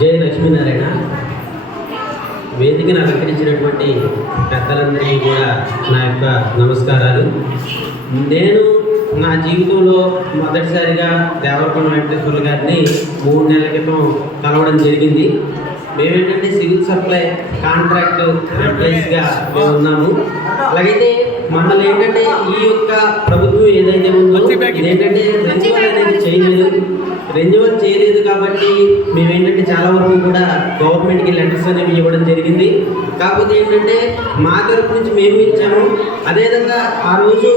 జయ లక్ష్మీనారాయణ వేదికను అలంకరించినటువంటి పెద్దలందరికీ కూడా నా యొక్క నమస్కారాలు. నేను నా జీవితంలో మొదటిసారిగా దేవరకొండ వెంకటేశ్వర్లు గారిని మూడు నెలల క్రితం కలవడం జరిగింది. మేమేంటంటే సివిల్ సప్లై కాంట్రాక్ట్ ఎంప్లాయీస్గా మేము ఉన్నాము. అలాగైతే మమ్మల్ని ఏంటంటే ఈ యొక్క ప్రభుత్వం ఏదైతే ఉందో ఇదేంటంటే రెన్యువల్ అనేది చేయలేదు. రెన్యువల్ చేయలేదు కాబట్టి మేమేంటంటే చాలా వరకు కూడా గవర్నమెంట్కి లెటర్స్ అనేవి ఇవ్వడం జరిగింది. కాకపోతే ఏంటంటే మా తరపు నుంచి మేము ఇచ్చాము. అదేవిధంగా ఆ రోజు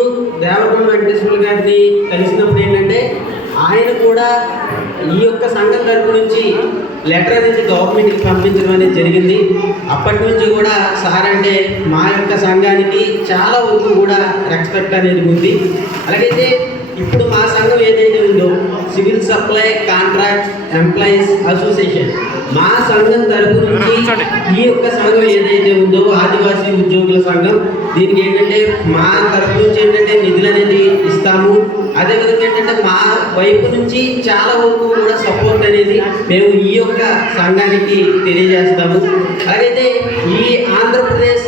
దేవరకొండ వెంకటేశ్వర గారిని కలిసినప్పుడు ఏంటంటే ఆయన కూడా ఈ యొక్క సంఘం తరపు నుంచి లెటర్ అనేది గవర్నమెంట్కి పంపించడం అనేది జరిగింది. అప్పటి నుంచి కూడా సార్ అంటే మా యొక్క సంఘానికి చాలా వరకు కూడా రెస్పెక్ట్ అనేది ఉంది. అలాగైతే ఇప్పుడు మా సంఘం ఏదైతే ఉందో civil supply contract employees association. మా సంఘం తరపు నుంచి ఈ యొక్క సంఘం ఏదైతే ఉందో ఆదివాసీ ఉద్యోగుల సంఘం దీనికి ఏంటంటే మా తరపు నుంచి ఏంటంటే నిధులు అనేది ఇస్తాము. అదేవిధంగా ఏంటంటే మా వైపు నుంచి చాలా వరకు కూడా సపోర్ట్ అనేది మేము ఈ యొక్క సంఘానికి తెలియజేస్తాము. అలాగైతే ఆంధ్రప్రదేశ్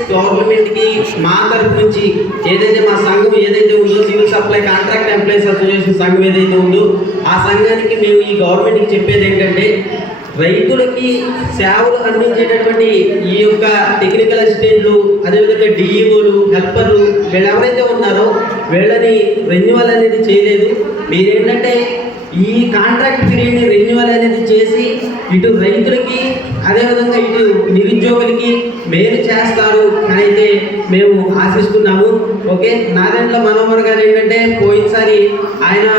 గవర్నమెంట్కి మా తరఫు నుంచి ఏదైతే మా సంఘం ఏదైతే ఉందో civil supply contract employees association సంఘం ఏదైతే ఉందో ఆ సంఘానికి మేము ఈ గవర్నమెంట్కి చెప్పేది ఏంటంటే రైతులకి సేవలు అందించేటటువంటి ఈ యొక్క టెక్నికల్ అసిస్టెంట్లు అదేవిధంగా డిఈఓలు హెల్పర్లు వీళ్ళు ఎవరైతే ఉన్నారో వీళ్ళని రెన్యువల్ అనేది చేయలేదు. మీరేంటంటే ఈ కాంట్రాక్ట్ పీరియడ్ని రెన్యువల్ అనేది చేసి ఇటు రైతులకి అదేవిధంగా ఇటు నిరుద్యోగులకి మేలు చేస్తారు అని అయితే మేము ఆశిస్తున్నాము. ఓకే? నాదెంట్ల మనోహర్ గారు ఏంటంటే పోయినసారి ఆయన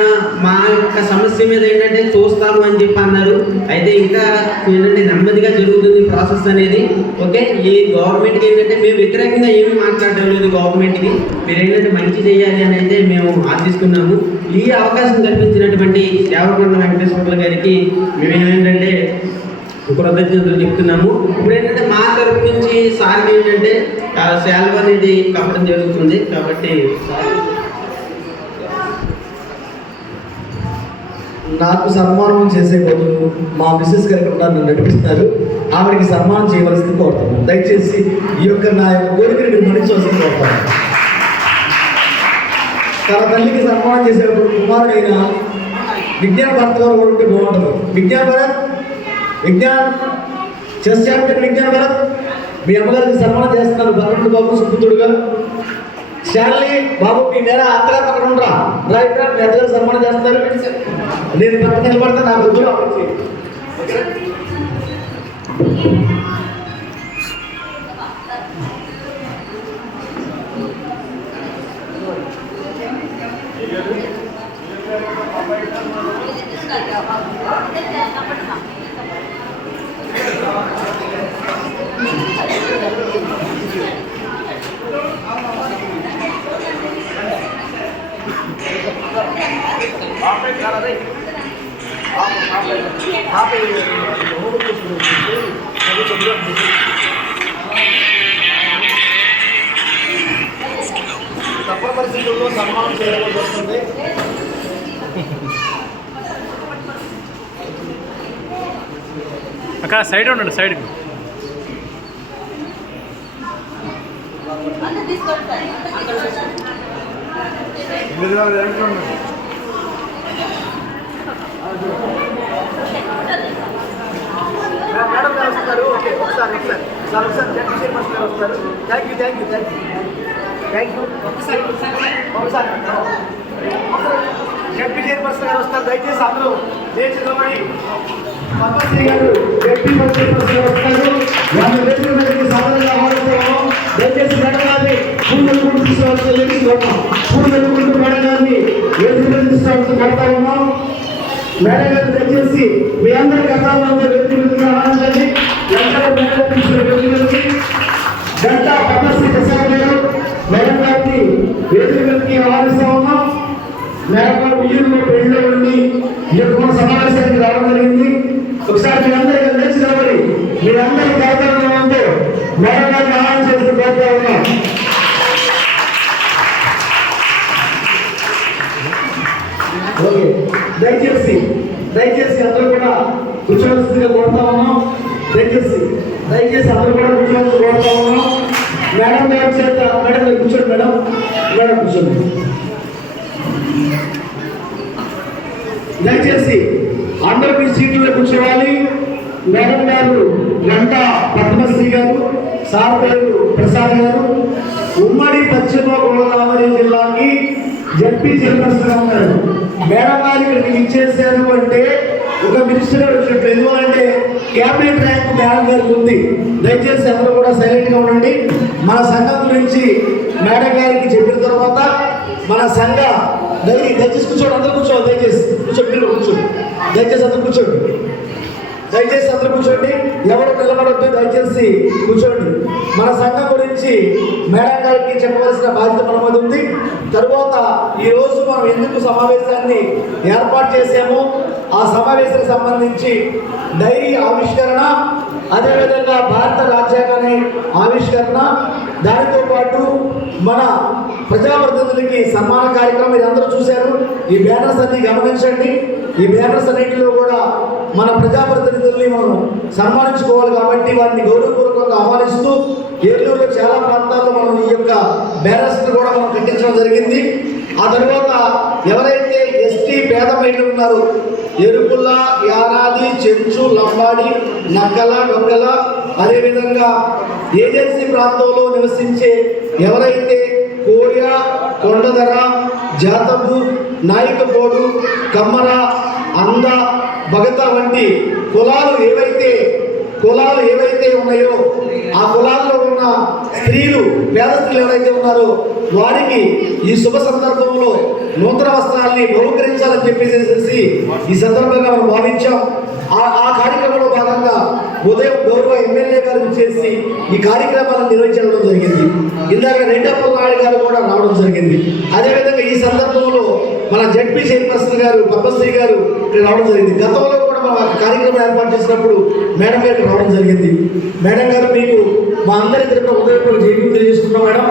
మా యొక్క సమస్య మీద ఏంటంటే చూస్తాము అని చెప్పి అన్నారు. అయితే ఇంకా ఏంటంటే నెమ్మదిగా జరుగుతుంది ప్రాసెస్ అనేది. ఓకే? ఈ గవర్నమెంట్కి ఏంటంటే మేము వ్యతిరేకంగా ఏమీ మాట్లాడడం లేదు గవర్నమెంట్కి మీరు ఏంటంటే మంచి చేయాలి అని అయితే మేము ఆశిస్తున్నాము. ఈ అవకాశం కల్పించినటువంటి దేవరకొండ వెంకటేశ్వర గారికి మేము ఏంటంటే కృతజ్ఞతలు చెప్తున్నాము. ఇప్పుడు ఏంటంటే మా తరపు నుంచి సార్ ఏంటంటే సెలవు అనేది కప్పడం జరుగుతుంది కాబట్టి నాకు సన్మానం చేసే బదులు మా మిస్సెస్ గారు ఇక్కడ నన్ను నడిపిస్తారు ఆవిడకి సన్మానం చేయవలసింది కోరుతాను దయచేసి ఈ యొక్క నా యొక్క కోరికను మీరు మన్నించవలసింది కోరుతాను తన తల్లికి సన్మానం చేసేటప్పుడు కుమారుడైన విజ్ఞాన భర్త గారు కూడా ఉంటే బాగుంటుంది. విజ్ఞాన్ భరత్ విజ్ఞాన్ చెస్ చాంపియన్ విజ్ఞాన్ భరత్ మీ అమ్మగారికి సన్మానం చేస్తున్నారు భద్రుడు బాబు సుపుత్రుడుగా. స్టాన్లీ బాబు మీ నేర అత్తగారు పక్కన ఉండరా? రైట్ మీ అత్తగారు సన్మానం చేస్తున్నారు. నేను పక్కన నిలబడతా నాకు వద్దు తప్పని పరిస్థితుల్లో సన్మానం చేయవలసి వస్తుంది అక్కడ సైడ్ ఉండండి సైడ్ మేడం గారు వస్తారు. ఓకే ఒకసారి ఒకసారి. సార్ ఒకసారి జడ్పీ చైర్మన్ గారు వస్తారు. Thank you thank you thank you. Thank you. ఒకసారి ఒకసారి జడ్పీ చైర్పర్సన్ గారు వస్తారు. దయచేసి అందరూ లేచి నిలబడి పద్మశ్రీ గారు జడ్పీ చైర్పర్సన్ గారు వస్తారు. వాళ్ళ వేదిక మీదకి సాధారణంగా ఆహ్వానిస్తున్నాము. దయచేసి మేడం గారిని పూలు వెలుగుకుంటూ తీసుకోవాల్సిన లేఖిస్తున్నాం పూలు మేడం గారిని వేదిక మీద కడతా ఉన్నాం మేడం గారు దయచేసి మీ అందరి కథాలను వ్యక్తి విధంగా ఆనందండి ఎందరో మేడం తీసుకున్న వ్యక్తులకి గంట పద్మశ్రీ ప్రసాద్ గారు మేడం ఉన్నాం. మేడం దయచేసి అందరూ కూడా కూర్చోవలసిందిగా కోరుతా ఉన్నాం. దయచేసి అందరూ కూడా కూర్చోవాల్సి కోరుతా ఉన్నాం. మేడం గారి చేత మేడం కూర్చోండి మేడం. మేడం కూర్చోండి. దయచేసి అందరూ మీ సీట్లో కూర్చోవాలి. మేడం గారు గంట పద్మశ్రీ గారు సార్ పేరు ప్రసాద్ గారు. ఉమ్మడి పశ్చిమ గోదావరి జిల్లాకి జడ్పీ చైర్పర్సన్ ఉన్నారు మేడం గారు ఇక్కడికి ఇచ్చేసారు అంటే ఒక మినిస్టర్ వచ్చినట్టు. ఎందుకంటే క్యాబినెట్ ర్యాంక్ మేడం గారికి ఉంది. దయచేసి ఎవరు కూడా సైలెంట్గా ఉండండి. మన సంఘం గురించి మేడం గారికి చెప్పిన తర్వాత మన సంఘ దయచేసి దయచేసి కూర్చోండి. అందరూ కూర్చోండి. దయచేసి కూర్చోండి. మీరు కూర్చోండి. దయచేసి అందరూ కూర్చోండి. దయచేసి అందరూ కూర్చోండి. ఎవరు నిలబడొద్దు దయచేసి కూర్చోండి. మన సంఘం గురించి మేడం గారికి చెప్పవలసిన బాధ్యత మన మీద ఉంది. తరువాత ఈ రోజు మనం ఎందుకు సమావేశాన్ని ఏర్పాటు చేసామో ఆ సమావేశానికి సంబంధించి డైరీ ఆవిష్కరణ అదేవిధంగా భారత రాజ్యాంగాన్ని ఆవిష్కరణ దానితో పాటు మన ప్రజాప్రతినిధులకి సన్మాన కార్యక్రమం మీరు అందరూ చూశారు. ఈ బ్యానర్స్ అన్ని గమనించండి. ఈ బ్యానర్స్ అన్నింటిలో కూడా మన ప్రజాప్రతినిధుల్ని మనం సన్మానించుకోవాలి కాబట్టి వారిని గౌరవపూర్వకంగా ఆహ్వానిస్తూ ఏలూరులో చాలా ప్రాంతాల్లో మనం ఈ యొక్క బ్యానర్స్ కూడా మనం కట్టించడం జరిగింది. ఆ తర్వాత ఎవరైతే ఎస్టీ పేద మహిళలు ఉన్నారో ఎరుపుల యానాది చెంచు లంబాడి నక్కల డొక్కల అదేవిధంగా ఏజెన్సీ ప్రాంతంలో నివసించే ఎవరైతే కోయ కొండదర జాతపు నాయకపోడు కమ్మర అంద భగత వంటి కులాలు ఏవైతే కులాలు ఏవైతే ఉన్నాయో ఆ కులాల్లో ఉన్న స్త్రీలు పేద స్త్రీలు ఎవరైతే ఉన్నారో వారికి ఈ శుభ సందర్భంలో నూతన వస్త్రాల్ని బహుకరించాలని చెప్పేసి ఈ సందర్భంగా మనం భావించాం. ఆ ఆ కార్యక్రమంలో భాగంగా ఉదయం గౌరవ ఎమ్మెల్యే గారు చేసి ఈ కార్యక్రమాలను నిర్వహించడం జరిగింది. ఇందాక రెండప్ప నాయుడు గారు కూడా రావడం జరిగింది. అదేవిధంగా ఈ సందర్భంలో మన జడ్పీ చైర్పర్సన్ గారు పద్మశ్రీ గారు ఇక్కడ రావడం జరిగింది. గతంలో కూడా మన కార్యక్రమం ఏర్పాటు చేసినప్పుడు మేడం గారు రావడం జరిగింది. మేడం గారు మీకు మా అందరి తరపున ఉదయపూర్వక జైలు తెలియజేస్తున్నాం మేడం.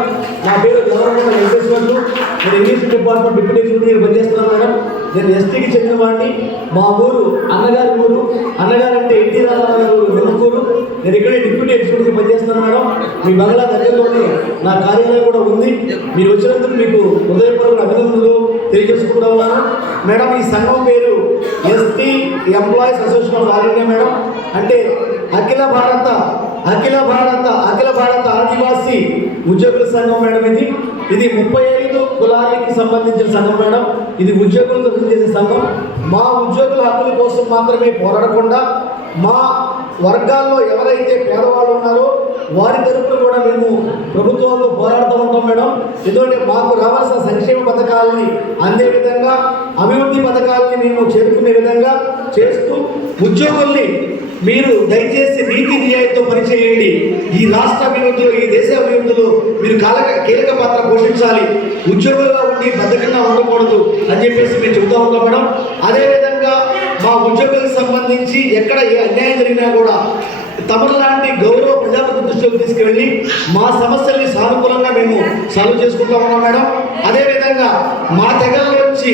నా పేరు గౌరవ వెంకటేశ్వర్లు నేను ఇంగ్లీష్ డిపార్ట్మెంట్ డిప్యూటీ ఇంజనీర్ పనిచేస్తున్నాను మేడం. నేను ఎస్టీకి చెందిన వాడిని. మా ఊరు అన్నగారి ఊరు. అన్నగారు అంటే ఎన్టీ రామారావు గారు నిమ్మకూరు నేను ఇక్కడే డిప్యూటీ ఎగ్జిక్యూటివ్ పనిచేస్తున్నాను మేడం. మీ బంగ్లా దగ్గరలోనే నా కార్యాలయం కూడా ఉంది. మీరు వచ్చినందుకు మీకు హృదయపూర్వక అభినందనలు తెలియజేసుకుంటా ఉన్నాను. మేడం ఈ సంఘం పేరు ST employees association of all India madam. అంటే అఖిల భారత అఖిల భారత అఖిల భారత ఆదివాసీ ఉద్యోగుల సంఘం మేడం ఇది. ఇది ముప్పై ఐదు కులాలకి సంబంధించిన సంఘం మేడం. ఇది ఉద్యోగులతో చేసే సంఘం. మా ఉద్యోగుల హక్కుల కోసం మాత్రమే పోరాడకుండా మా వర్గాల్లో ఎవరైతే పేదవాళ్ళు ఉన్నారో వారి తరపున కూడా మేము ప్రభుత్వాల్లో పోరాడుతూ ఉంటాం మేడం. ఎందుకంటే మాకు రావాల్సిన సంక్షేమ పథకాలని అందే విధంగా అభివృద్ధి పథకాలని మేము చేరుకునే విధంగా చేస్తూ ఉద్యోగుల్ని మీరు దయచేసి నీతి పనిచేయండి ఈ రాష్ట్ర అభివృద్ధిలో ఈ దేశ అభివృద్ధిలో మీరు కాలక కీలక పాత్ర పోషించాలి. ఉద్యోగులుగా ఉండి బద్ధకంగా ఉండకూడదు అని చెప్పేసి మేము చెబుతా ఉంటాం మేడం. అదేవిధంగా మా ఉద్యోగులకు సంబంధించి ఎక్కడ ఏ అన్యాయం జరిగినా కూడా తమరు లాంటి గౌరవ ప్రజాపతి దృష్టిలో తీసుకెళ్ళి మా సమస్యల్ని సానుకూలంగా మేము సాల్వ్ చేసుకుంటా ఉన్నాం మేడం. అదేవిధంగా మా తెగల్లోంచి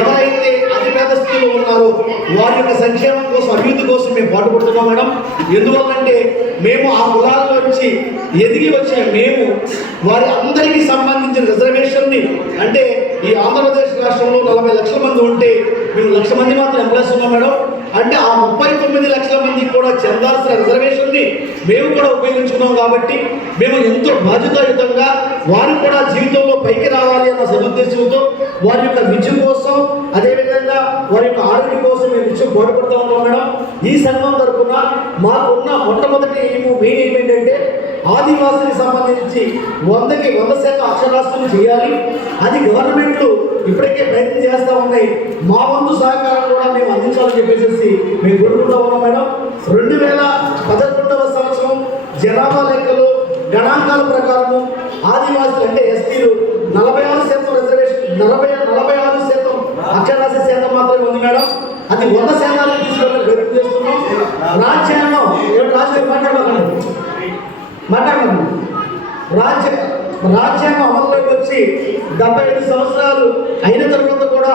ఎవరైతే అతి స్థితిలో ఉన్నారో వారి యొక్క సంక్షేమం కోసం అభివృద్ధి కోసం మేము పాటుపడుతున్నాం మేడం. ఎందువల్లంటే మేము ఆ కులాల నుంచి ఎదిగి వచ్చిన మేము వారి అందరికీ సంబంధించిన రిజర్వేషన్ని అంటే ఈ ఆంధ్రప్రదేశ్ రాష్ట్రంలో నలభై లక్షల మంది ఉంటే మేము లక్ష మంది మాత్రం ఎంప్లాయీస్ ఉన్నాం మేడం. అంటే ఆ ముప్పై తొమ్మిది లక్షల మందికి కూడా చెందాల్సిన రిజర్వేషన్ని మేము కూడా ఉపయోగించుకున్నాం కాబట్టి మేము ఎంతో బాధ్యతాయుతంగా వారు కూడా జీవితంలో పైకి రావాలి అన్న సదుద్దేశంతో వారి యొక్క విద్య కోసం అదేవిధంగా వారి యొక్క ఆరోగ్యం కోసం మేము విద్యం పోరాడుతూ ఉన్నాం మేడం. ఈ సంఘం తరఫున మాకున్న మొట్టమొదటి మెయిన్ ఎయిమ్ ఏంటంటే ఆదివాసులకు సంబంధించి వందకి వంద శాతం అక్షరాస్యులు చేయాలి. అది గవర్నమెంట్లు ఇప్పటికే ప్రయత్నం చేస్తూ ఉన్నాయి. మా వంతు సహకారం కూడా మేము అందించాలని చెప్పేసి మేము కోరుకుంటూ ఉన్నాం మేడం. రెండు వేల పదకొండవ సంవత్సరం జనాభా లెక్కలు గణాంకాల ప్రకారము ఆదివాసులు అంటే ఎస్టీలు నలభై ఆరు శాతం రిజర్వేషన్ నలభై నలభై ఆరు శాతం అక్షరాస్య శాతం మాత్రమే ఉంది మేడం. అది వంద శాతానికి తీసుకెళ్ళి ప్రయత్నం చేస్తున్నాం. రాజ్యాంగం ఏమిటి రాజ్యాంగం మాట్లాడకండి మాట్లాడకండి రాజ్య రాజ్యాంగం అమల్లోకి వచ్చి డెబ్బై ఐదు సంవత్సరాలు అయిన తర్వాత కూడా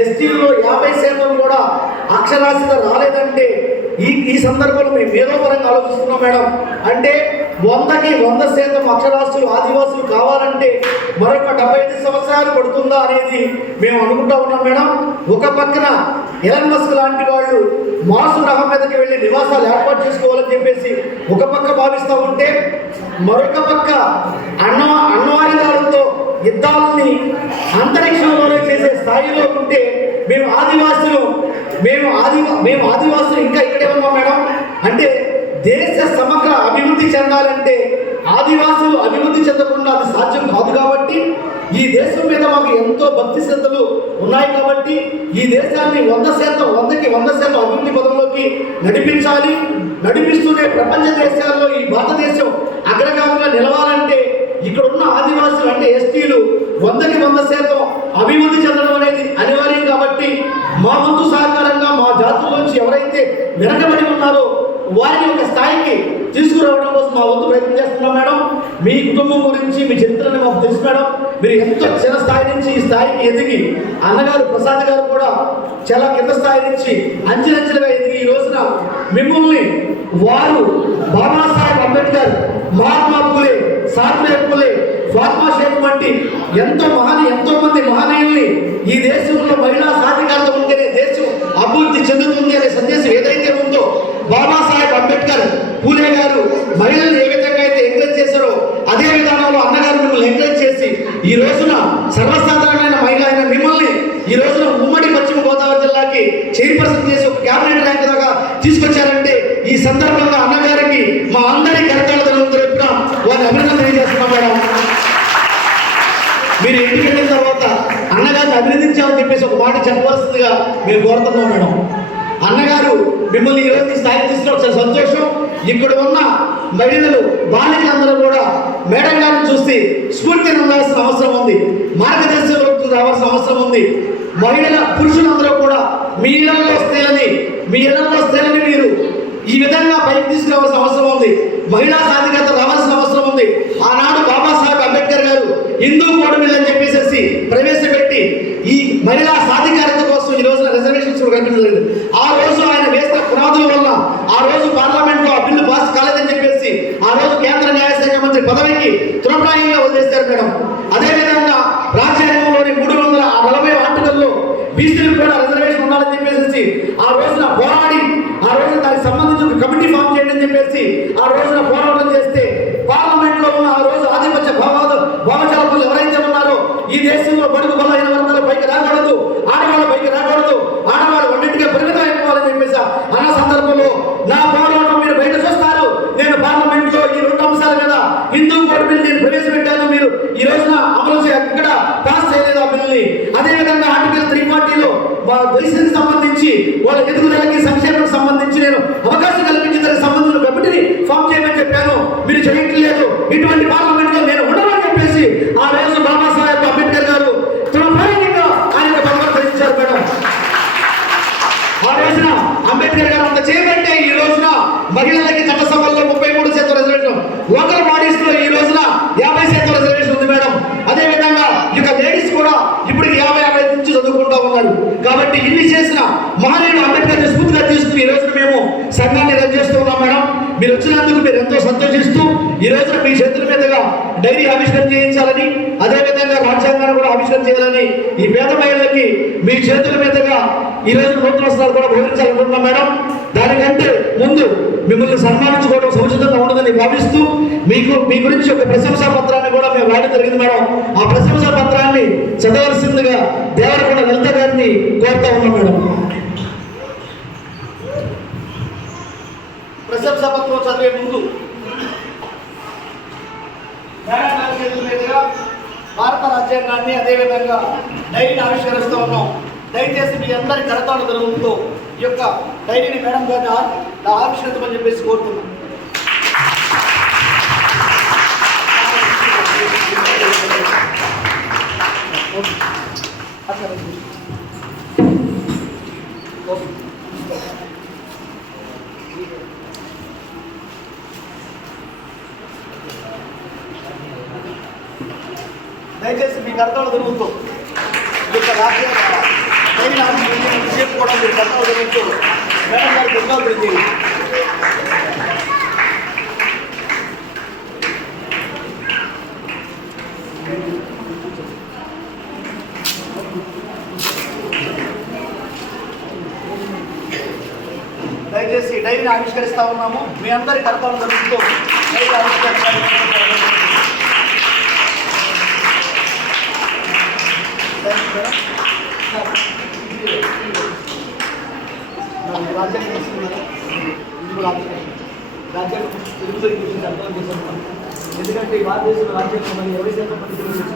ఎస్టీలో యాభై శాతం కూడా అక్షరాస్యత రాలేదంటే ఈ ఈ సందర్భంలో మేము మేధోపరంగా ఆలోచిస్తున్నాం మేడం. అంటే వందకి వంద శాతం అక్షరాస్యులు ఆదివాసులు కావాలంటే మరొక డెబ్బై ఐదు సంవత్సరాలు పడుతుందా అనేది మేము అనుకుంటా ఉన్నాం మేడం. ఒక పక్కన ఎలన్ మస్క్ లాంటి వాళ్ళు మార్సు గ్రహం మీదకి వెళ్ళి నివాసాలు ఏర్పాటు చేసుకోవాలని చెప్పేసి ఒక పక్క భావిస్తూ ఉంటే మరొక పక్క అన్న అణ్వాయుధాలతో యుద్ధాలని అంతరిక్షంలోనే చేసే స్థాయిలో ఉంటే మేము ఆదివాసులు మేము ఆది మేము ఆదివాసులు ఇంకా ఇక్కడే ఉన్నాం మేడం. అంటే దేశ సమగ్ర అభివృద్ధి చెందాలంటే ఆదివాసులు అభివృద్ధి చెందకుండా అది సాధ్యం కాదు కాబట్టి ఈ దేశం మీద మాకు ఎంతో భక్తి శ్రద్ధలు ఉన్నాయి కాబట్టి ఈ దేశాన్ని వంద శాతం వందకి వంద శాతం అభివృద్ధి పదంలోకి నడిపించాలి. నడిపిస్తూనే ప్రపంచ దేశాల్లో ఈ భారతదేశం అగ్రగామిగా నిలవాలంటే ఇక్కడ ఉన్న ఆదివాసులు అంటే ఎస్టీలు వందకి వంద శాతం అభివృద్ధి చెందడం అనేది అనివార్యం కాబట్టి మా వంతు సహకారంగా మా జాతుల నుంచి ఎవరైతే వెనకబడి ఉన్నారో వారిని ఒక స్థాయికి తీసుకురావడం మా వంతు ప్రయత్నం చేస్తున్నాం మేడం. మీ కుటుంబం గురించి మీ చరిత్రని మాకు తెలుసు మేడం. మీరు ఎంతో చిన్న స్థాయి నుంచి ఈ స్థాయికి ఎదిగి అన్నగారు ప్రసాద్ గారు కూడా చాలా కింద స్థాయి నుంచి అంచెలంచెలుగా ఎదిగి ఈ రోజున మిమ్మల్ని వారు బాబాసాహెబ్ అంబేద్కర్ మహాత్మా పూలే సాత్వేక్ పూలే ఫాత్మా షేక్ వంటి ఎంతో మహాని ఎంతో మంది మహనీయుల్ని ఈ దేశంలో మహిళా సాధికారత ఉంటేనే దేశం అభివృద్ధి చెందుతుంది అనే సందేశం ఏదైతే ఉందో బాబాసాహెబ్ అంబేద్కర్ పూలే గారు మహిళలు ఏ విధంగా అయితే ఎంకరేజ్ చేశారో అదే విధానంలో అన్నగారు మిమ్మల్ని ఎంకరేజ్ చేసి ఈ రోజున సర్వసాధారణమైన మహిళ అయిన మిమ్మల్ని ఈ రోజున ఉమ్మడి పశ్చిమ గోదావరి జిల్లాకి చైర్పర్సన్ చేసి ఒక క్యాబినెట్ ర్యాంక్ దాకా తీసుకొచ్చారంటే ఈ సందర్భంగా అన్నగారికి మా అందరి కరతాళ దినం తరపున వారిని అభినందన తెలియజేస్తున్నాం మేడం. మీరు ఇంటికి వెళ్ళిన తర్వాత అన్నగారిని అభినందించామని చెప్పేసి ఒక మాట చెప్పవలసిందిగా మేము కోరుతున్నాం మేడం. మిమ్మల్ని ఈరోజు స్థాయి స్థాయికి తీసుకుని ఒకసారి సంతోషం. ఇక్కడ ఉన్న మహిళలు బాలికలందరూ కూడా మేడం గారిని చూసి స్ఫూర్తిని ఉండాల్సిన అవసరం ఉంది. మార్గదర్శకులకు రావాల్సిన అవసరం ఉంది. మహిళల పురుషులందరూ కూడా మీ ఇళ్ళలో స్త్రీలని మీ ఇళ్ళలో స్త్రీలని మీరు ఈ విధంగా పైకి తీసుకురావాల్సిన అవసరం ఉంది. మహిళా సాధికారత రావాల్సిన అవసరం ఉంది. ఆనాడు బాబాసాహెబ్ అంబేద్కర్ గారు హిందూ కోడమిల్లని చెప్పేసి ప్రవేశపెట్టి ఈ మహిళా సాధికారత కోసం ఈ రోజున రిజర్వేషన్స్ కల్పించడం ఆ రోజు ఆయన వేసిన పునాదుల వల్ల ఆ రోజు పార్లమెంట్లో ఆ బిల్లు పాస్ కాలేదని చెప్పేసి ఆ రోజు కేంద్ర న్యాయశాఖ మంత్రి పదవికి తృణప్రాయంగా వదిలేస్తారు మేడం. అదేవిధంగా రాజ్యాంగంలోని మూడు వందల నలభై ఆర్టికల్లో బీసీలకు కూడా రిజర్వేషన్ ఉండాలని చెప్పేసి ఆ రోజున పోరాడి ఆ రోజున దానికి సంబంధించి కమిటీ ఫామ్ చేయండి అని చెప్పేసి ఆ రోజున పోరాటం చేస్తే పార్లమెంట్లో ఉన్న ఆ రోజు ఆధిపత్య భావాలు భావజాలకులు ఎవరైతే ఉన్నారో ఈ దేశంలో బడుగు బలహీన వర్గాల పైకి రాకూడదు. ఆడవాళ్ళ పైకి రాకూడదు. ఆడవాళ్ళు అన్నింటిగా పరిమితం అయిపోవాలని చెప్పేసి అన్న సందర్భంలో నా పోరాటం మీరు బయట చూస్తారు. నేను పార్లమెంట్లో ఈ రెండు అంశాల మీద హిందూ కోడ్ బిల్ నేను ప్రవేశపెట్టాను. మీరు ఈ రోజున అమలు చే- ఇక్కడ పాస్ చేయలేదు ఆ బిల్ని అదే విధంగా ఆర్టికల్ త్రీ ఫార్టీలో వయసుకి సంబంధించి వాళ్ళ ఎదుగుదలకి సంక్షేమం సంబంధించి నేను అవకాశం కల్పించిన సంబంధించిన కమిటీని ఫామ్ చేయమని చెప్పాను. మీరు చేయండి ఇటువంటి పార్లమెంట్లో నేను ఉండనని చెప్పేసి ఆ రోజు బాబాసాహెబ్ అంబేద్కర్ గారు తృణప్రాయంగా ఆయన భగవద్గీతారు మేడం ఆ రోజున అంబేద్కర్ గారు అంత చేయబట్టే ఈ రోజున మహిళలకి చట్టసభల్లో ముప్పై మూడు శాతం రిజర్వేషన్ లోకల్ బాడీస్లో ఈ రోజున యాభై శాతం రిజర్వేషన్ ఉంది మేడం. అదే విధంగా ఇక లేడీస్ కూడా ఇప్పుడు యాభై యాభై నుంచి చదువుకుంటా ఉన్నారు. కాబట్టి ఇన్ని చేసిన మహనీయుడు అంబేద్కర్ స్ఫూర్తిగా తీసుకుని ఈ రోజున మేము సంఘాన్ని రన్ చేస్తూ ఉన్నాం మేడం. మీరు వచ్చినందుకు మీరు ఎంతో సంతోషిస్తూ ఈ రోజు డైరీ ఆవిష్కరణ చేయించాలని అదేవిధంగా రాజ్యాంగాన్ని కూడా ఆవిష్కరణ చేయాలని ఈ పేద మహిళలకి మీ చేతుల మీదుగా ఈ రోజు నూతన కూడా బోధించాలనుకుంటున్నాం మేడం. దానికంటే ముందు మిమ్మల్ని సన్మానించుకోవడం సముచితంగా ఉండదని భావిస్తూ మీకు మీ గురించి ఒక ప్రశంసా పత్రాన్ని కూడా మేము రాయడం జరిగింది మేడం. ఆ ప్రశంసా పత్రాన్ని చదవలసిందిగా దేవరకొండ లలిత గారిని కోరుతా ఉన్నాం మేడం. ప్రశంసా పత్రం చదివే ముందు మేడం గారి భారత రాజ్యాంగాన్ని అదేవిధంగా డైరీని ఆవిష్కరిస్తూ ఉన్నాం. దయచేసి మీ అందరి కరతాడు జరుగుతూ ఈ యొక్క డైరీని మేడం గారిని ఆ- ఆవిష్కరించమని చెప్పేసి కోరుతున్నాం. దయచేసి మీ కర్తలు తిరుగుతూ ఈ యొక్క రాజ్యాంగ కూడా మీరు మేడం గారికి దయచేసి డైరీని ఆవిష్కరిస్తా ఉన్నాము. మీ అందరి కర్తలు జరుగుతూ డైరీ ఆవిష్కరించాలి రాజ్యాంగం ఇస్తున్నారు. ఇది కూడా రాజ్యాంగం తెలుగులో గురించి అర్థం చేసుకుంటాం ఎందుకంటే ఈ భారతదేశంలో రాజ్యాంగం మరి ఇరవై శాతం మంది తెలుగు నుంచి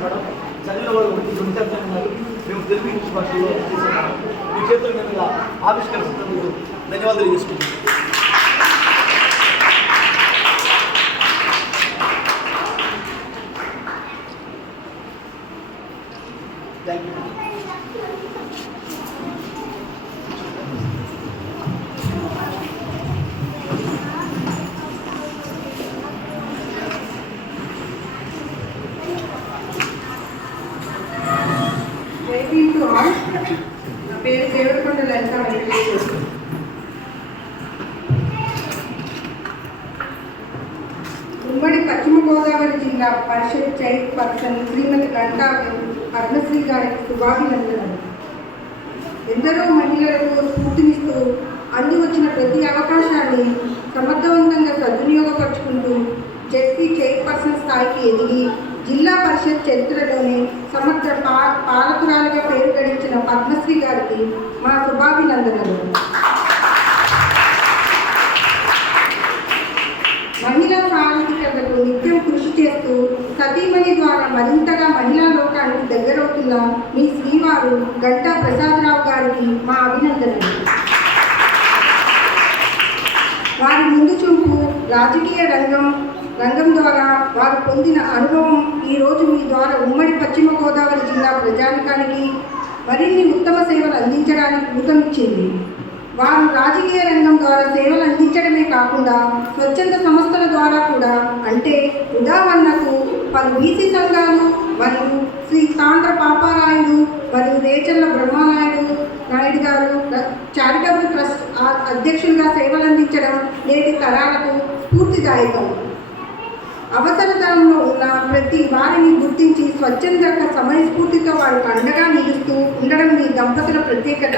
చదివిన వాళ్ళు ఒకటి రెండు శాతం ఉన్నారు మేము తెలుగు ఇంగ్లీష్ భాషలో చేసేవాళ్ళం మీ చేతుల మీదుగా ఆవిష్కరిస్తున్నందుకు ధన్యవాదాలు తీసుకుంటాం thank you waiting to all నా పేరు దేవరకొండ లలిత వెంకటేశ్వర ఉమ్మడి పశ్చిమ గోదావరి జిల్లా పరిషత్ చైర్ పర్సన్ శ్రీమతి గంటా పద్మశ్రీ గారికి శుభాభినందనలు ఎందరో మహిళలకు స్ఫూర్తినిస్తూ అంది వచ్చిన ప్రతి అవకాశాన్ని సమర్థవంతంగా సద్వినియోగపరుచుకుంటూ జెడ్పీ చైర్పర్సన్ స్థాయికి ఎదిగి జిల్లా పరిషత్ చరిత్రలోనే సమర్థ పా పాలకురాలుగా పేరు గడించిన పద్మశ్రీ గారికి మా శుభాభినందనలు. మహిళా సాధికారతకు నిత్యం కృషి చేస్తూ సతీమణి ద్వారా మరింతగా మహిళా లోకానికి దగ్గరవుతున్న మీ శ్రీవారు గంటా ప్రసాదరావు గారికి మా అభినందనలు. వారి ముందు చూపు రాజకీయ రంగం రంగం ద్వారా వారు పొందిన అనుభవం ఈరోజు మీ ద్వారా ఉమ్మడి పశ్చిమ గోదావరి జిల్లా ప్రజానికానికి మరిన్ని ఉత్తమ సేవలు అందించడానికి ఊతమిచ్చింది వారు రాజకీయ రంగం ద్వారా సేవలు అందించడమే కాకుండా స్వచ్ఛంద సంస్థల ద్వారా కూడా అంటే ఉదాహరణకు పలు బీసీ సంఘాలు మరియు శ్రీ తాండ్ర పాపారాయుడు మరియు రేచర్ల బ్రహ్మనాయుడు నాయుడు గారు చారిటబుల్ ట్రస్ట్ అధ్యక్షులుగా సేవలు అందించడం నేటి తరాలకు స్ఫూర్తిదాయకం. అవసరతరంలో ఉన్న ప్రతి వారిని గుర్తించి స్వచ్ఛంద సమయస్ఫూర్తితో వారికి అండగా నిలుస్తూ ఉండడం మీ దంపతుల ప్రత్యేకత.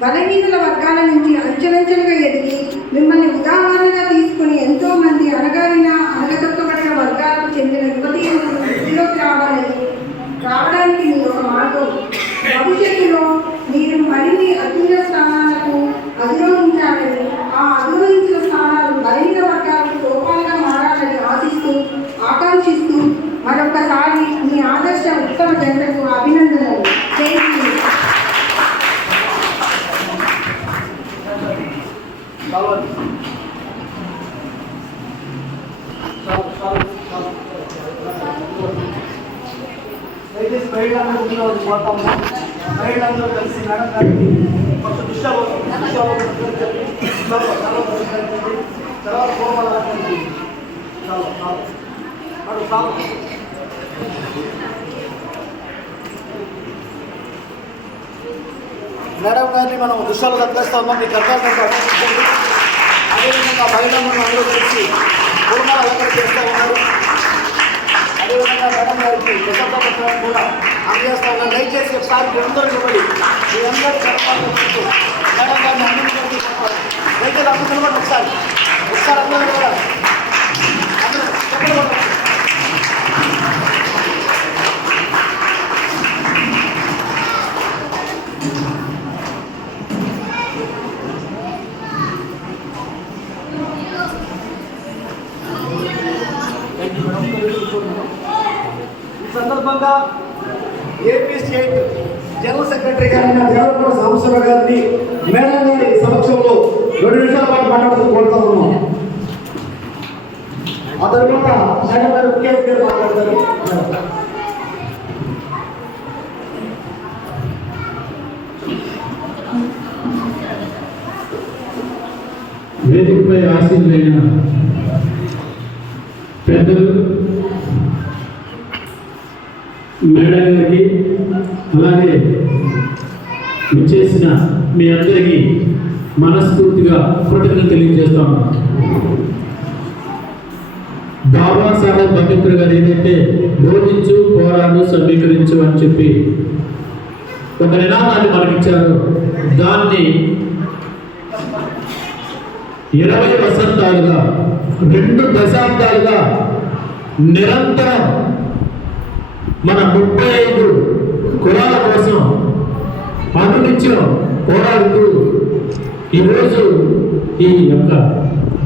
బలహీనుల వర్గాల నుంచి అంచెలంచెలుగా ఎదిగి మిమ్మల్ని ఉదాహరణగా తీసుకుని ఎంతో మంది అనగారిన అనగదొక్కబడిన వర్గాలకు చెందిన యువతీయులు వృద్ధిలోకి రావాలని రావడానికి మీ ఒక మార్గం. భవిష్యత్తులో మీరు మరిన్ని అత్యున్నత స్థానాలకు అధిరోహించాలని వచ్చిన ఉత్తమ జంటకు అభినందనలు జై శ్రీరామ్. దయచేసి మహిళలందరూ ముందుగా పోతాము మహిళలందరూ కలిసి మేడం గారికి తర్వాత చాలు మేడం గారిని మనం దృశ్యాలు తప్పేస్తా ఉన్నాం మీకు కర్తవ్యం అభినందించండి. అదేవిధంగా మహిళలను అందరూ కలిసి కుటుంబాలు అలంకరణ చేస్తూ ఉన్నారు. అదేవిధంగా మేడం గారికి దశాబ్దం కూడా అందజేస్తా ఉన్నారు. దయచేసి ఒకసారి మీ అందరూ ఇవ్వండి మీ అందరూ కర్తవ్యం మేడం గారిని అందించండి దయచేసి అందరూ నిలబడి ఒకసారి. ఒకసారి అందరూ కూడా అందరూ చెప్పండి సందర్భంగా ఏపీ స్టేట్ జనరల్ సెక్రటరీ గారైన దేవరకొండ సాంబశివరావు గారిని మేడం గారి సమక్షంలో రెండు నిమిషాల పాటు మాట్లాడుతూ కోరుతా ఉన్నాం. ఆ తర్వాత మేడం గారు ముఖ్య అతిథిగా మాట్లాడతారు. వేదికపై ఆశీర్వైన పెద్దలు మేడం గారికి అలాగే చేసిన మీ అందరికీ మనస్ఫూర్తిగా కృతజ్ఞతలు తెలియజేస్తాను బాబాసాహెబ్ అంబేద్కర్ గారు ఏదైతే బోధించు పోరాడు సమీకరించు అని చెప్పి ఒక నినాదాన్ని మనకిచ్చారు దాన్ని ఇరవై వసంతాలుగా రెండు దశాబ్దాలుగా నిరంతరం మన ముప్పై ఐదు కులాల కోసం అనునిత్యం పోరాడుతూ ఈరోజు ఈ యొక్క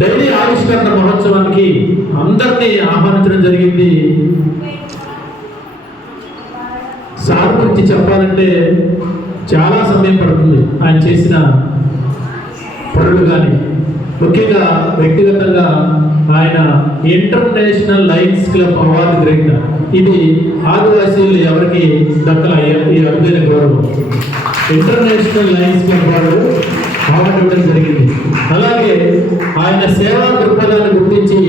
డైలీ ఆవిష్కరణ మహోత్సవానికి అందరినీ ఆహ్వానించడం జరిగింది. సార్ గురించి చెప్పాలంటే చాలా సమయం పడుతుంది. ఆయన చేసిన పనులు కానీ ముఖ్యంగా వ్యక్తిగతంగా ఆయన ఇంటర్నేషనల్ లయన్స్ క్లబ్ అవార్డు గ్రహీత. ఇది ఆదివాసీలు ఎవరికి దక్కల ఈ అరుదైన గౌరవం. ఇంటర్నేషనల్ లయన్స్ క్లబ్ వారు అవార్డు జరిగింది. అలాగే ఆయన సేవా దృక్పథాన్ని గుర్తించి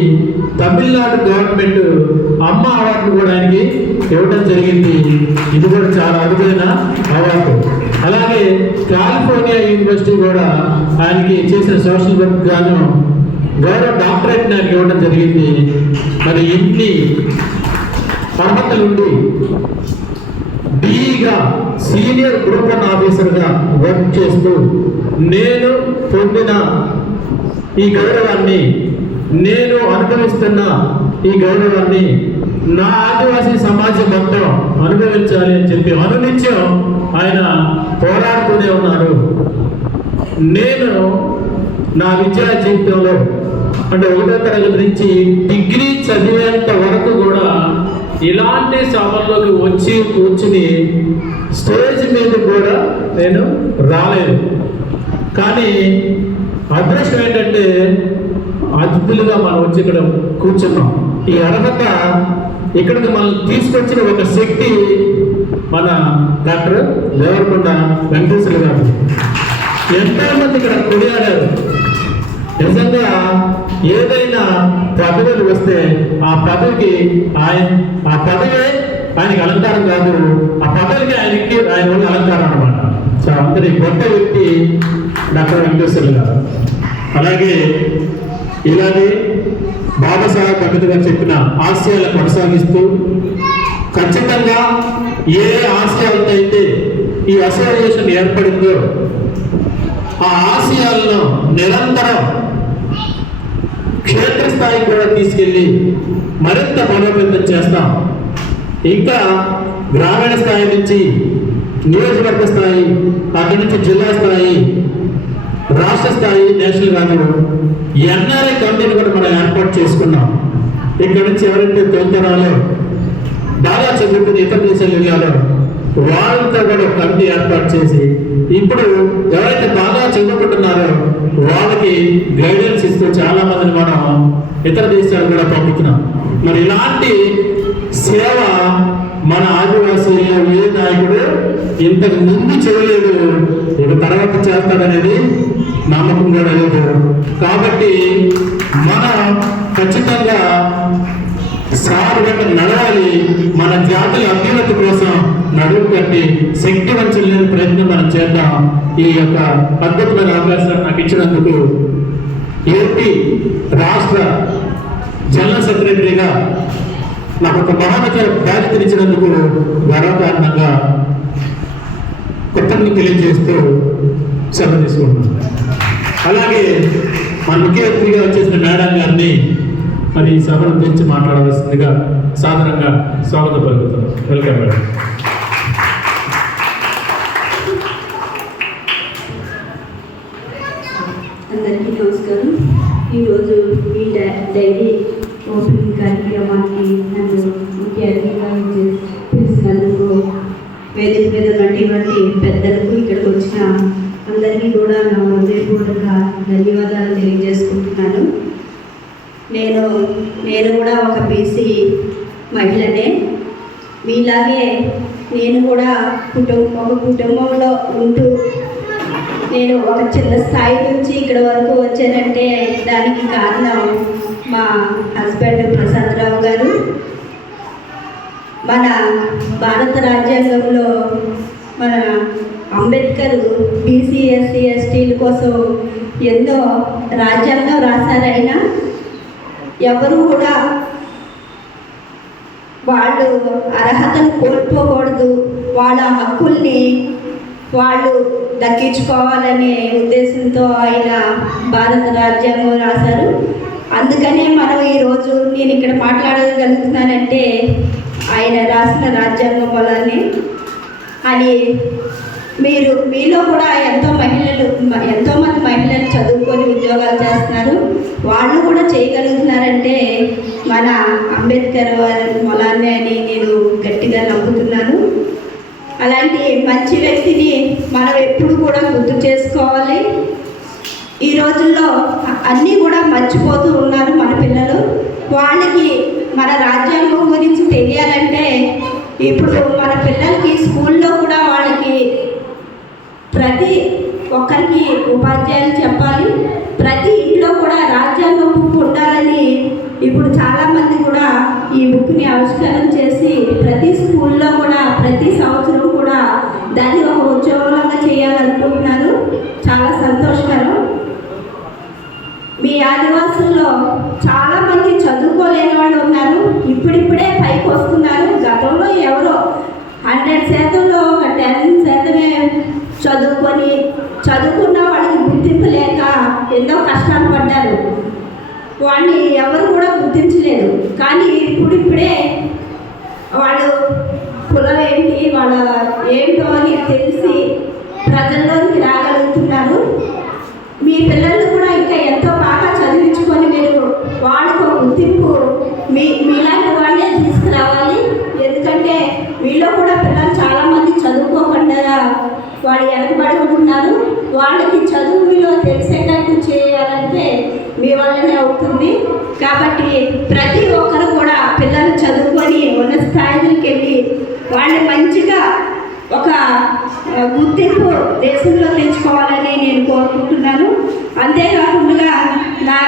తమిళనాడు గవర్నమెంట్ అమ్మ అవార్డు కూడా ఆయనకి ఇవ్వడం జరిగింది. ఇది కూడా చాలా అరుదైన అవార్డు. అలాగే కాలిఫోర్నియా యూనివర్సిటీ కూడా ఆయనకి చేసిన సోషల్ వర్క్ గాను గౌరవ డాక్టరేట్ నాకు ఇవ్వడం జరిగింది. మరి ఇన్ని పర్వతలుండి డిఈగా సీనియర్ గ్రూప్ వన్ ఆఫీసర్గా వర్క్ చేస్తూ నేను పొందిన ఈ గౌరవాన్ని నేను అనుభవిస్తున్న ఈ గౌరవాన్ని నా ఆదివాసీ సమాజం మొత్తం అనుభవించాలి అని చెప్పి అనునిత్యం ఆయన పోరాడుతూనే ఉన్నారు. నేను నా విద్యా జీవితంలో అంటే ఒకటో తరగతి నుంచి డిగ్రీ చదివేంత వరకు కూడా ఇలాంటి సభల్లోకి వచ్చి కూర్చుని స్టేజ్ మీద కూడా నేను రాలేదు. కానీ అదృష్టం ఏంటంటే అతిథులుగా మనం వచ్చి ఇక్కడ కూర్చున్నాం. ఈ అర్హత ఇక్కడికి మనం తీసుకొచ్చిన ఒక శక్తి మన డాక్టర్ దేవరకొండ వెంకటేశ్వర గారు. ఎంతో మంది ఇక్కడ కొనియాడారు నిజంగా ఏదైనా పదవులు వస్తే ఆ పదవికి ఆయన ఆ పదవే ఆయనకి అలంకారం కాదు. ఆ పదవికి ఆయనకి ఆయన వల్ల అలంకారం అనమాట సో అందరి గొప్ప వ్యక్తి డాక్టర్ వెంకటేశ్వర గారు. అలాగే ఇలాగే బాబాసాహెబ్ అంబేద్కర్ గారు చెప్పిన ఆశయాలు కొనసాగిస్తూ ఖచ్చితంగా ఏ ఆశయాలతో అయితే ఈ అసోసియేషన్ ఏర్పడిందో ఆ ఆశయాలను నిరంతరం క్షేత్ర స్థాయికి కూడా తీసుకెళ్ళి మరింత బలోపేతం చేస్తాం. ఇంకా గ్రామీణ స్థాయి నుంచి నియోజకవర్గ స్థాయి అక్కడి నుంచి జిల్లా స్థాయి రాష్ట్ర స్థాయి నేషనల్ కాదు ఎన్ఆర్ఐ కమిటీని కూడా మనం ఏర్పాటు చేసుకున్నాం. ఇక్కడ నుంచి ఎవరైతే తొలతరాలో బాగా చదువుకుని ఇతర దేశాలు వెళ్ళాలో వాళ్ళతో కూడా కమిటీ ఏర్పాటు చేసి ఇప్పుడు ఎవరైతే బాగా చదువుకుంటున్నారో వాళ్ళకి గైడెన్స్ ఇస్తూ చాలా మందిని మనం ఇతర దేశాలు కూడా పంపుతున్నాం. మరి ఇలాంటి సేవ మన ఆదివాసీలో ఏ నాయకుడు ఇంతకు ముందు చేయలేదు ఇక తర్వాత చేస్తాడనేది నమ్మకం కూడా లేదు. కాబట్టి మనం ఖచ్చితంగా సార్ వెంట నడవాలి. మన జాతుల అభ్యున్నతి కోసం నడువు కట్టి శక్తి వంచలేని ప్రయత్నం మనం చేద్దాం. ఈ యొక్క అద్భుతమైన అవకాశం నాకు ఇచ్చినందుకు ఏపీ రాష్ట్ర జనరల్ సెక్రటరీగా నాకు ఒక మహానగర బాధ్యతలు ఇచ్చినందుకు గర్వకారణంగా కృతజ్ఞత తెలియజేస్తూ సెలవు తీసుకుంటున్నాను. అలాగే మన ముఖ్య అతిథిగా వచ్చేసిన మేడం గారిని మరి ఈ సభను గురించి మాట్లాడవలసిందిగా సాధారణంగా స్వాగతం పలుకుతాం వెల్కమ్ మేడం అందరికీ నమస్కారం. ఈరోజు మీ డైరీ డైలీ ఓపెనింగ్ కార్యక్రమానికి నన్ను ముఖ్య అతిథిగా చే- పిలిచినందుకు వేదిక మీద ఉన్నటువంటి పెద్దలకు ఇక్కడికి వచ్చిన అందరికీ కూడా నా హృదయపూర్వక ధన్యవాదాలు తెలియజేస్తాను నేను కూడా ఒక బీసీ మహిళనే. మీలాగే నేను కూడా కుటుంబం ఒక కుటుంబంలో ఉంటూ నేను ఒక చిన్న స్థాయి నుంచి ఇక్కడ వరకు వచ్చానంటే దానికి కారణం మా హస్బెండ్ ప్రసాదరావు గారు. మన భారత రాజ్యాంగంలో మన అంబేద్కర్ బీసీ ఎస్సీ ఎస్టీల కోసం ఎంతో రాజ్యాంగం రాశారైనా ఎవరు కూడా వాళ్ళు అర్హతను కోల్పోకూడదు. వాళ్ళ హక్కుల్ని వాళ్ళు దక్కించుకోవాలనే ఉద్దేశంతో ఆయన భారత రాజ్యాంగం రాశారు. అందుకనే మనం ఈరోజు నేను ఇక్కడ మాట్లాడగలుగుతున్నానంటే ఆయన రాసిన రాజ్యాంగం వల్లనే అని మీరు మీలో కూడా ఎంతో మహిళలు ఎంతో మంది మహిళలు చదువుకొని ఉద్యోగాలు చేస్తున్నారు. వాళ్ళు కూడా చేయగలుగుతున్నారంటే మన అంబేద్కర్ వారి మొలాన్నే అని నేను గట్టిగా నమ్ముతున్నాను. అలాంటి మంచి వ్యక్తిని మనం ఎప్పుడు కూడా గుర్తు చేసుకోవాలి. ఈ రోజుల్లో అన్నీ కూడా మర్చిపోతూ ఉన్నారు మన పిల్లలు. వాళ్ళకి మన రాజ్యాంగం గురించి తెలియాలంటే ఇప్పుడు మన పిల్లలకి స్కూల్లో కూడా వాళ్ళకి ప్రతి ఒక్కరికి ఉపాధ్యాయులు చెప్పాలి ప్రతి ఇంట్లో కూడా రాజ్యాంగం బుక్ ఉండాలని ఇప్పుడు చాలామంది కూడా ఈ బుక్ని ఆవిష్కరణ చేసి ప్రతి స్కూల్లో కూడా ప్రతి సంవత్సరం కూడా దాన్ని ఒక ఉద్యోగంగా చేయాలనుకుంటున్నారు చాలా సంతోషకరం మీ ఆదివాసుల్లో చాలా మంది చదువుకోలేని వాళ్ళు ఉన్నారు ఇప్పుడిప్పుడే పైకి వస్తున్నారు గతంలో ఎవరో హండ్రెడ్ శాతంలో ఒక టెన్ శాతమే చదువుకొని చదువుకున్న వాళ్ళకి గుర్తింపు లేక ఎన్నో కష్టాలు పడ్డారు. వాడిని ఎవరు కూడా గుర్తించలేదు. కానీ ఇప్పుడు ఇప్పుడే వాళ్ళు కులం ఏంటి వాళ్ళ ఏంటో అని తెలిసి ప్రజల్లోకి రాగలుగుతున్నారు మీ పిల్లలు కూడా ఇంకా ఎంతో బాగా చదివించుకొని మీరు వాళ్ళకు ఒక గుర్తింపు మీ మీలాంటి వాళ్ళే తీసుకురావాలి ఎందుకంటే మీలో కూడా పిల్లలు చాలామంది చదువుకోకుండా వాళ్ళు వెనకబడి ఉంటున్నారు వాళ్ళకి చదువులో తెలిసేటట్టు చేయాలంటే మీ వల్లనే అవుతుంది కాబట్టి ప్రతి ఒక్కరు కూడా పిల్లలు చదువుకొని ఉన్న స్థాయికి వెళ్ళి వాళ్ళు మంచిగా ఒక గుర్తింపు దేశంలో తెచ్చుకోవాలని నేను కోరుకుంటున్నాను. అంతేకాకుండా నా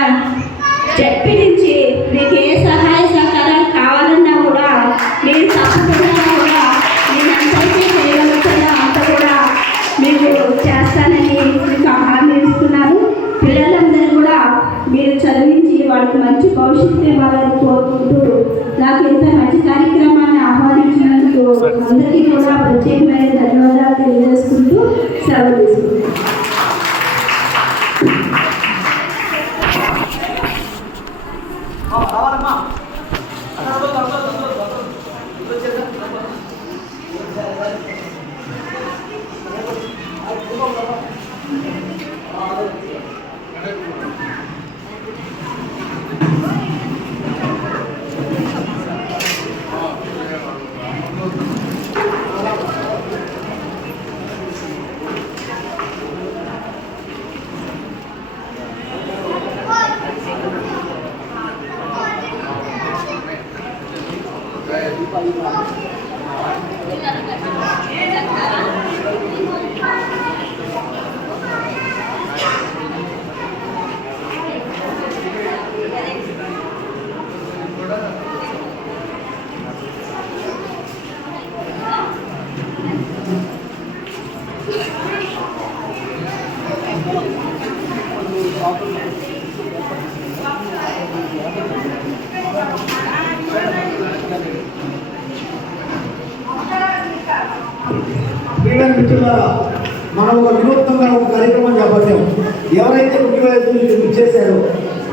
ఇచ్చేశారు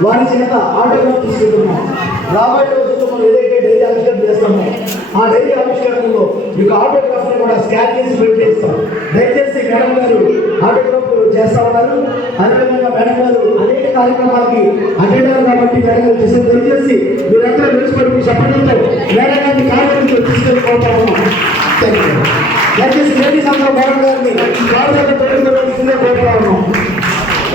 వారి చేత ఆటోగ్రాఫ్ తీసుకుంటున్నాం రాబోయే రోజుల్లో మనం ఏదైతే డైరీ ఆవిష్కరణ చేస్తామో ఆ డైరీ ఆవిష్కరణలో మీకు ఆటోగ్రాఫ్ని కూడా స్కాన్ చేసి ప్రింట్ చేస్తాం. దయచేసి మేడం గారు ఆటోగ్రాఫ్ చేస్తా ఉన్నారు. అదేవిధంగా మేడం గారు అనేక కార్యక్రమాలకి అటెండ్ కాబట్టి మేడం గారు చేసే దయచేసి మీరందరూ నిలిచిపడి మీ సపోర్టులతో మేడం గారిని కార్యక్రమంలో తీసుకెళ్ళి ఉన్నాం. దయచేసి లేడీస్ అందరూ మేడం గారిని కార్యక్రమం కోరుతా ఉన్నాం.